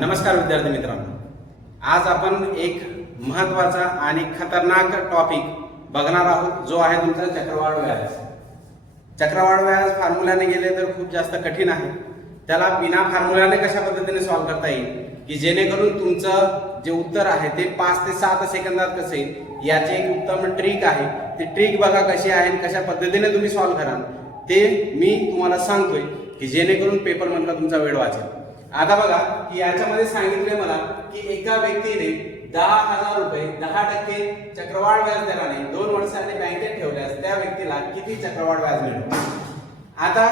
नमस्कार विद्यार्थी मित्रांनो, आज आपण एक महत्त्वाचा आणि खतरनाक टॉपिक बघणार आहोत, जो आहे तुमचा चक्रवाढ व्याज. चक्रवाढ व्याज फॉर्म्युल्याने गेले तर खूप जास्त कठीण आहे. त्याला बिना फॉर्म्युल्याने कशा पद्धतीने सॉल्व्ह करता येईल की जेणेकरून तुमचं जे उत्तर आहे ते 5 ते 7 सेकंदात कसे येईल, याची एक उत्तम ट्रिक आहे. ती ट्रिक बघा कशी आहे आणि कशा पद्धतीने तुम्ही सॉल्व्ह कराल ते मी तुम्हाला सांगतोय की जेणेकरून पेपर मधला तुमचा वेळ वाचेल. आता बघा की याच्यामध्ये सांगितले मला की एका व्यक्तीने 10,000 रुपये 10% चक्रवाढ व्याज दराने 2 वर्षांनी बँकेत ठेवल्यास त्या व्यक्तीला किती चक्रवाढ व्याज मिळेल. आता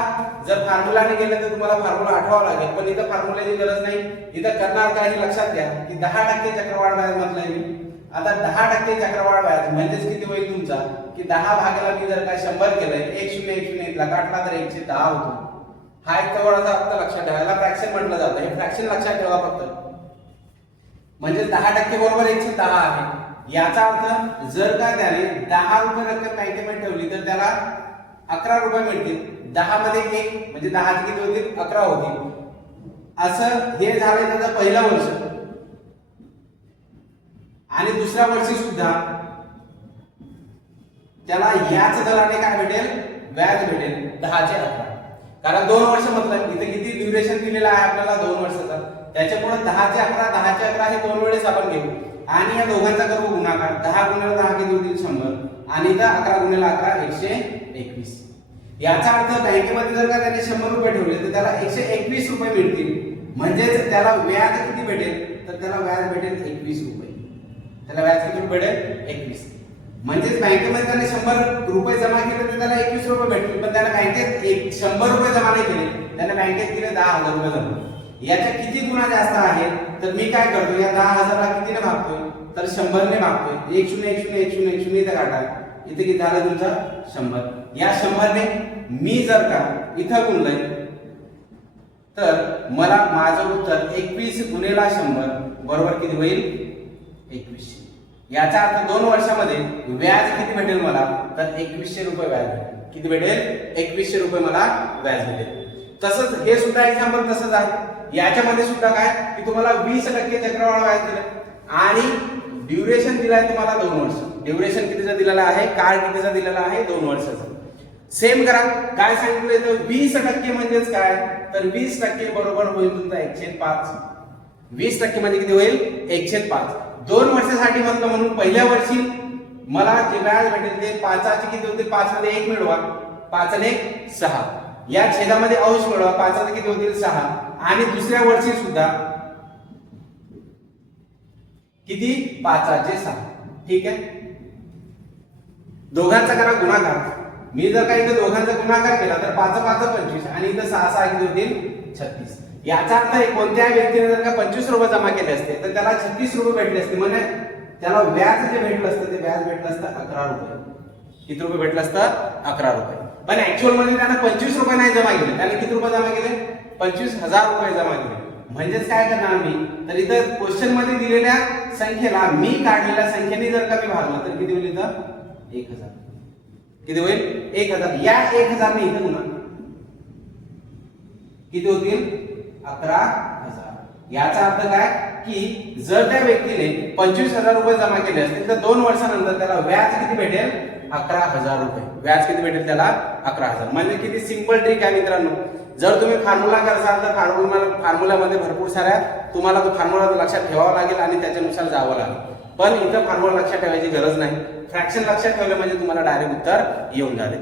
जर फॉर्म्युलाने गेले तर तुम्हाला फॉर्म्युला आठवावा लागेल, पण इथं फॉर्म्युल्याची गरज नाही. इथं करणार काय हे लक्षात घ्या की 10% चक्रवाढ व्याज म्हटलंय मी. आता 10% चक्रवाढ व्याज म्हणजेच किती होईल तुमचा की 10 भागाला मी जर का 100 केलंय, 1 इथला काढला तर 110 होतो. हा एक जवळचा अर्थ लक्षात ठेवायला फ्रॅक्शन म्हटलं जातं. हे फ्रॅक्शन लक्षात ठेवा फक्त. म्हणजे 10% बरोबर 110 आहे. याचा अर्थ जर का त्याने 10 रुपये रक्कम बँकेमध्ये ठेवली तर त्याला 11 रुपये मिळतील. 10 मध्ये 1 म्हणजे 10 चे किती होतील 11 होतील. असं हे झालंय त्याचं पहिलं वर्ष. आणि दुसऱ्या वर्षी सुद्धा त्याला याच दराने काय भेटेल, व्याज भेटेल 10 चे 11. कारण 2 वर्ष म्हटलं इथे किती ड्युरेशन दिलेलं आहे आपल्याला 2 वर्षाचा. त्याच्यामुळे 10 चे 11 10 चे 11 हे 2 वेळेस आपण घेऊ आणि या दोघांचा करू गुणाकार. 10 गुणिले 10 किती होतील 100 आणि इथं 11 गुणिले 11 121. याचा अर्थ बँकेमध्ये जर का त्याने 100 रुपये ठेवले तर त्याला 121 रुपये मिळतील. म्हणजेच त्याला व्याज किती भेटेल तर त्याला व्याज भेटेल 21 रुपये. त्याला व्याज किती भेटेल 21. म्हणजेच बँकेमध्ये त्याने 100 रुपये जमा केले तर त्याला 21 रुपये भेटतील. पण त्याने बँकेत 100 रुपये जमा नाही केले, त्याने बँकेत केले 10,000 रुपये जमा. याच्या किती गुणा जास्त आहे तर मी काय करतो, या 10,000 ला कितीने भागतोय तर 100 ने भागतोय. 1 इथे काढा. इथे किती झालं तुमचं 100. या 100 ने मी जर का इथं गुणलंय तर मला माझं उत्तर 21 गुणिले 100 बरोबर किती होईल 21. याचा अर्थ 2 वर्षामध्ये व्याज किती भेटेल मला तर 2100 रुपये व्याज भेटेल. किती भेटेल 2100 रुपये मला व्याज भेटेल. तसंच हे सुद्धा एक्झाम्पल तसंच आहे. याच्यामध्ये सुद्धा काय की तुम्हाला 20% चक्रवाढ व्याज दिलं आणि ड्युरेशन दिलाय तुम्हाला 2 वर्ष. ड्युरेशन कितीचा दिलेला आहे, काळ कितीचा दिलेला आहे 2 वर्षाचा. सेम करा. काय सांगितलं तर 20% म्हणजेच काय तर 20% बरोबर होईल तुमचा 1/5. 20% म्हणजे किती होईल 1/5. 2 वर्षासाठी म्हटलं म्हणून पहिल्या वर्षी मला जे व्याज भेटेल ते 5चे किती होते 5 मध्ये 1 मिळवा. 5 आणि 1 6. या छेदामध्ये अंश मिळवा. 5चे किती होतील 6. आणि दुसऱ्या वर्षी सुद्धा किती 5चे 6. ठीक आहे. दोघांचा करा गुणाकार. मी जर का इथे दोघांचा गुणाकार केला तर 5 5 25 आणि इथे 6 6 किती होतील 36. याचा अर्थ कोणत्याही व्यक्तीने जर का 25 रुपये जमा केले असते तर त्याला 36 रुपये भेटले असते. म्हणजे त्याला व्याज जे भेटलं असतं ते व्याज भेटलं असतं 11 रुपये. किती रुपये भेटलं असतं 11 रुपये. पण ऍक्च्युअल मध्ये त्याने 25 रुपये नाही जमा केले. त्याने किती रुपये जमा केले 25,000 रुपये जमा केले. म्हणजेच काय करणार मी तर इथं क्वेश्चन मध्ये दिलेल्या संख्येला मी काढलेल्या संख्येने जर का मी भागलं तर किती होईल इथं 1000. किती होईल 1000. या 1000 ने इथं गुणा किती होतील 11,000. याचा अर्थ काय की जर त्या व्यक्तीने 25,000 रुपये जमा केले असतील तर 2 वर्षानंतर त्याला व्याज किती भेटेल 11,000 रुपये. व्याज किती भेटेल त्याला 11,000. म्हणजे किती सिंपल ट्रिक आहे मित्रांनो. जर तुम्ही फॉर्म्युला करसाल तर फॉर्म्युल्यामध्ये भरपूर साऱ्या तुम्हाला तो फॉर्म्युला लक्षात ठेवावा लागेल आणि त्याच्यानुसार जावं लागेल. पण इथं फॉर्म्युला लक्षात ठेवायची गरज नाही. फ्रॅक्शन लक्षात ठेवलं म्हणजे तुम्हाला डायरेक्ट उत्तर येऊन जाते.